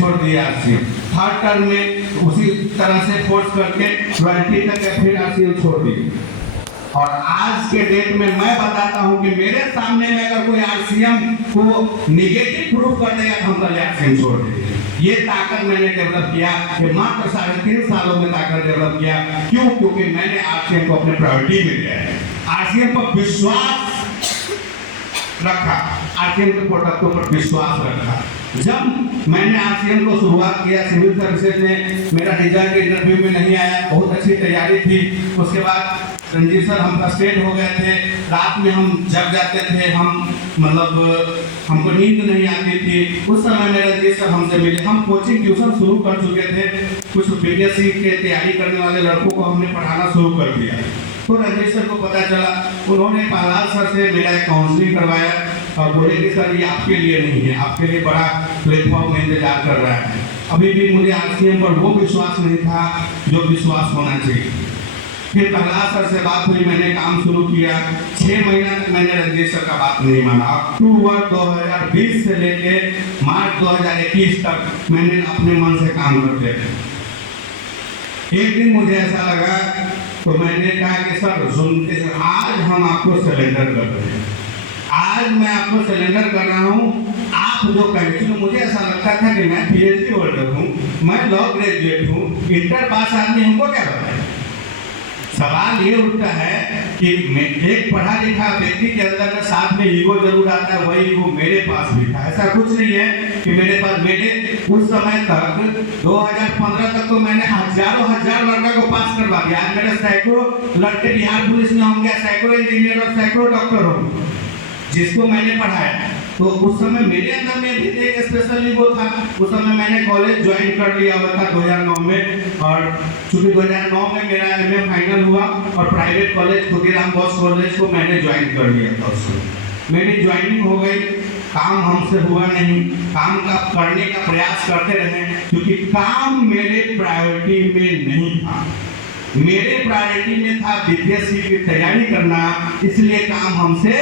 छोड़ दिया RCM, third term में उसी तरह से फोर्स करके रॉयल्टी तक फिर आरसीएम छोड़ दी। और आज के डेट में मैं बताता हूं कि मेरे सामने में अगर कोई आरसीएम को निगेटिव प्रूफ कर देगा तो हम पहले आरसीएम छोड़ देंगे। ये ताकत मैंने डेवलप किया कि मात्र 3.5 सालों में ताकत डेवलप किया। क्यों? क्योंकि मैंने आरसीएम को अपने प्रायोरिटी में लिया है, आरसीएम पर विश्वास रखा, आरसीएम के प्रोडक्टों पर विश्वास रखा। जब मैंने आरसीएम को शुरुआत किया, सिविल सर्विसेज में मेरा रिजल्ट इंटरव्यू में नहीं आया, बहुत अच्छी तैयारी थी। उसके बाद रंजीत सर हम फ्रस्ट्रेट हो गए थे, रात में हम जग जाते थे, हम मतलब हमको नींद नहीं आती थी। उस समय में रंजीत सर हमसे मिले, हम कोचिंग ट्यूशन शुरू कर चुके थे, कुछ बीपीएससी के तैयारी करने वाले लड़कों को हमने पढ़ाना शुरू कर दिया। तो रंजीत सर को पता चला, उन्होंने प्रहलाद सर से मेरा काउंसलिंग करवाया और बोले कि सर ये आपके लिए नहीं है, आपके लिए बड़ा प्लेटफॉर्म में इंतजार कर रहा है। अभी भी मुझे आरसीएम पर वो विश्वास नहीं था जो विश्वास होना चाहिए। फिर प्रहलाद सर से बात हुई, मैंने काम शुरू किया। 6 महीना तक मैंने रंजीत सर का बात नहीं माना। अक्टूबर 2020 से लेके मार्च 2021 तक मैंने अपने मन से काम करते थे। एक दिन मुझे ऐसा लगा तो मैंने कहा कि सर सुनते, आज हम आपको सरेंडर कर रहे हैं, आज मैं आपको सरेंडर कर रहा हूँ, आप जो कहें। क्योंकि मुझे ऐसा लगता था कि मैं पीएचडी होल्डर हूँ, मैं लॉ ग्रेजुएट हूँ, इंटर पास आदमी हमको क्या बताए। सवाल ये उठता है कि एक पढ़ा लिखा व्यक्ति के अंदर में साथ में ईगो जरूर आता है, वही ईगो मेरे पास भी था। ऐसा कुछ नहीं है कि मेरे पास, मेरे उस समय तक 2015 तक तो मैंने हजारों लड़का को पास करवा दिया। आज मेरे सैकड़ों लड़के बिहार पुलिस में होंगे, सैकड़ों इंजीनियर और सैकड़ों डॉक्टर होंगे जिसको मैंने पढ़ाया। तो उस समय मेरे अंदर में भी एक स्पेशल ईगो था। उस समय मैंने कॉलेज ज्वाइन कर लिया हुआ था 2009 में, और चूंकि 2009 में मेरा एमए फाइनल हुआ और private college Khudiram Bose college को मैंने ज्वाइन कर लिया था। उसमें मेरी ज्वाइनिंग हो गई, काम हमसे हुआ नहीं, काम का करने का प्रयास करते रहे, क्योंकि काम मेरे प्रायोरिटी में नहीं था। मेरे प्रायोरिटी में था बीपीएससी की तैयारी करना, इसलिए काम हमसे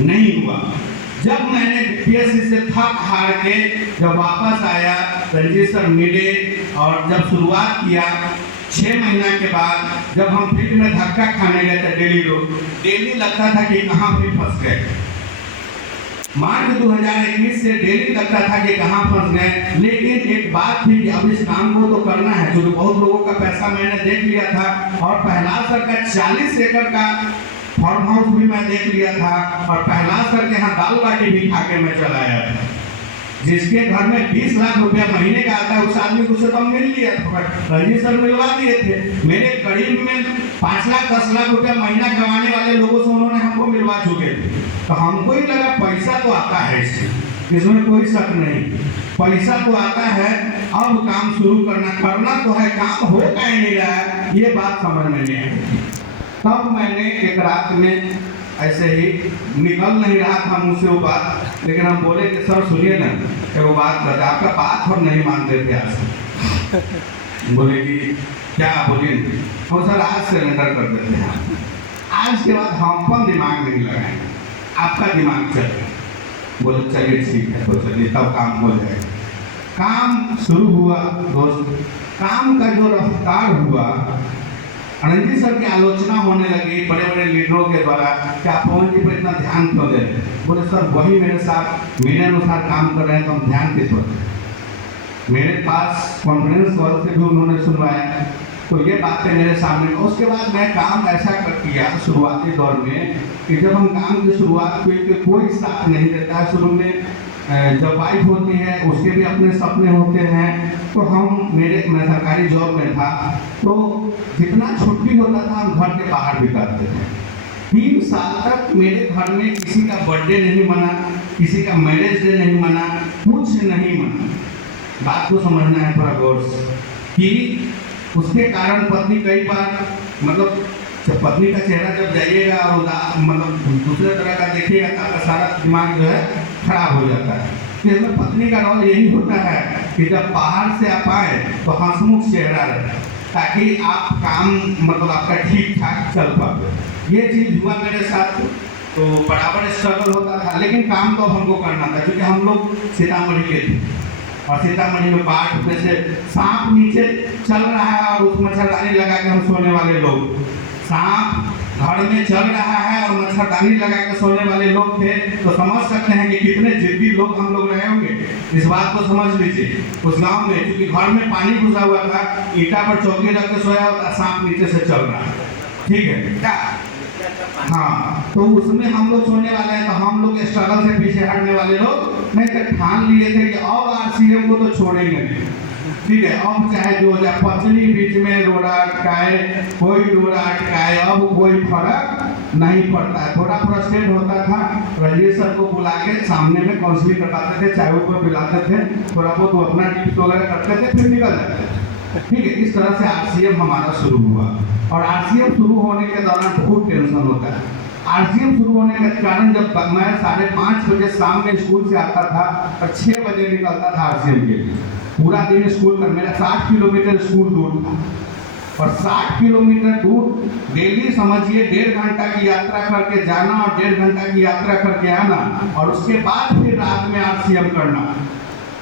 नहीं हुआ। जब मैंने बीपीएससी से थक हार के जब वापस आया, रंजीत सर मिले और जब शुरुआत किया, 6 महीना के बाद जब हम फील्ड में धक्का खाने गए थे डेली लगता था कि कहाँ फिर फंस गए। मार्च 2021 से डेली लगता था कि कहाँ फंस गए। लेकिन एक बात थी कि अब इस काम को तो करना है, क्योंकि बहुत लोगों का पैसा मैंने देख लिया था और प्रहलाद सर का 40 एकड़ का फार्म हाउस भी मैं देख लिया था, और प्रहलाद सर के यहाँ दाल बाटी भी खा के मैं चला आया था। जिसके घर में 20 लाख रुपया महीने का आता है उस आदमी को तो मिल लिया था, रंजीत सर मिलवा दिए थे। मेरे करीब में 5 लाख 10 लाख रुपया महीना कमाने वाले लोगों से उन्होंने हमको मिलवा चुके थे। तो हमको ही लगा पैसा तो आता है, इसमें कोई शक नहीं, पैसा तो आता है, अब काम शुरू करना तो है, काम हो क्या नहीं रहा है, ये बात समझ में नहीं आई। तब मैंने एक रात में ऐसे ही निकल नहीं रहा था मुँह से वो बात, लेकिन हम बोले कि सर सुनिए ना, वो बात बता, आपका बात हम नहीं मानते थे आज। बोले कि क्या बोलिए, हम सर आज सरेंडर कर देते हैं, आज के बाद हम अपन दिमाग नहीं लगाएंगे, आपका दिमाग चले। बोले चलिए ठीक है, तो चलिए तब काम हो जाएगा। काम शुरू हुआ दोस्त, काम का जो रफ्तार हुआ, रंजीत सर की आलोचना होने लगी बड़े बड़े लीडरों के द्वारा कि आप पवन जी पर इतना ध्यान क्यों दे रहे हैं। बोले सर वही मेरे साथ मेरे अनुसार काम कर रहे हैं, तो हम ध्यान किस पर। मेरे पास कॉन्फ्रेंस कॉल से भी उन्होंने सुनवाया, तो ये बातें मेरे सामने। उसके बाद मैं काम ऐसा कर किया शुरुआती दौर में कि जब हम काम की शुरुआत हुई तो कोई साथ नहीं देता है। शुरू में जब वाइफ होती है उसके भी अपने सपने होते हैं, तो मैं सरकारी जॉब में था, तो जितना छुट्टी होता था हम घर के बाहर बिताते थे। 3 साल तक मेरे घर में किसी का बर्थडे नहीं मना, किसी का मैरिज डे नहीं मना, कुछ नहीं मना। बात को समझना है थोड़ा गौर से कि उसके कारण पत्नी कई बार मतलब जब पत्नी का चेहरा जब जाइएगा और मतलब दूसरे तरह का देखिएगा तो आपका सारा दिमाग जो है खराब हो जाता है। इसमें पत्नी का रोल यही होता है कि जब बाहर से आप आए तो हंसमुख चेहरा रहे, ताकि आप काम मतलब आपका ठीक ठाक चल पाए। ये चीज़ हुआ मेरे साथ, तो बराबर स्ट्रगल होता था, लेकिन काम तो हमको करना था, क्योंकि हम लोग सीतामढ़ी के थे। और सीतामढ़ी में बाढ़ में से सांप नीचे चल रहा है और उस मच्छरदानी लगा के हम सोने वाले लोग, सांप घर में चल रहा है और मच्छरदानी लगा के सोने वाले लोग थे, तो समझ सकते हैं कि कितने जिद्दी लोग हम लोग रहे होंगे। इस बात को समझ लीजिए। उस गांव में क्योंकि घर में पानी घुसा हुआ था, ईटा पर चौकी रख के सोया होता, सांप नीचे से चल रहा है, ठीक है क्या? हाँ, तो उसमें हम लोग सोने वाले हैं, तो हम लोग स्ट्रगल से पीछे हटने वाले लोग नहीं, तो ठान लिए थे कि अब आरसीएम को तो छोड़ेंगे नहीं, ठीक है। अब चाहे जो जाए पत्नी बीच में रोड़ा अटकाए, कोई रोड़ा अटकाए, अब कोई फर्क नहीं पड़ता है। थोड़ा फ्रस्ट्रेट होता था, रंजीत सर को बुला के सामने में काउंसलिंग करवाते थे, चाय ऊपर पिलाते थे, थोड़ा बहुत वो अपना टिप्स वगैरह करते थे, फिर निकल जाते थे, ठीक है। इस तरह से आरसीएम हमारा शुरू हुआ और आरसीएम शुरू होने के दौरान बहुत टेंशन होता है। आरसीएम शुरू होने के कारण जब मैं 5:30 बजे शाम में स्कूल से आता था और 6 बजे निकलता था आरसीएम के लिए, पूरा दिन स्कूल में, मेरा 60 किलोमीटर स्कूल दूर था और 60 किलोमीटर दूर डेली समझिए 1.5 घंटा की यात्रा करके जाना और 1.5 घंटा की यात्रा करके आना और उसके बाद फिर रात में आरसीएम करना,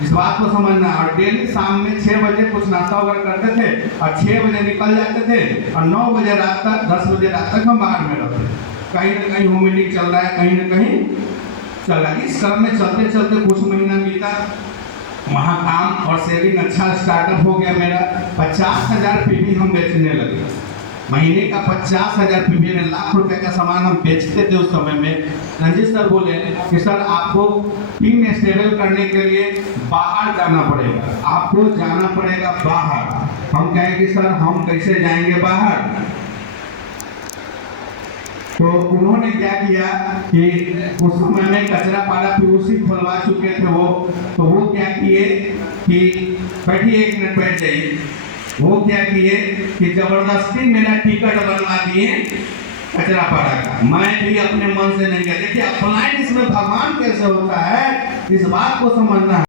इस बात को समझना। और डेली शाम में 6 बजे कुछ नाश्ता वगैरह करते थे और 6 बजे निकल जाते थे और 9 बजे रात तक, 10 बजे रात तक हम बाहर में रहते, कहीं ना कहीं होम मीटिंग चल रहा है, कहीं ना कहीं चल रहा है। इस क्रम में चलते चलते कुछ महीना बीता, वहाँ काम और सेविंग अच्छा स्टार्टअप हो गया मेरा। 50,000 पीवी हम बेचने लगे, महीने का 50,000 पीवी में लाख रुपए का सामान हम बेचते थे उस समय में। रंजीत सर बोले कि सर आपको टीम स्टेबल करने के लिए बाहर जाना पड़ेगा, आपको जाना पड़ेगा बाहर। हम कहें कि सर हम कैसे जाएंगे बाहर? तो उन्होंने क्या किया कि उस समय में कचरा पाड़ा पीयूसी खुलवा चुके थे वो, तो वो क्या किए कि बैठिए, 1 मिनट बैठ जाइए, वो क्या किए कि जबरदस्ती मेरा टिकट बनवा दिए कचरा पाड़ा का। मैं भी अपने मन से नहीं गया। देखिए अप्लाइड इसमें भगवान कैसे होता है, इस बात को समझना है।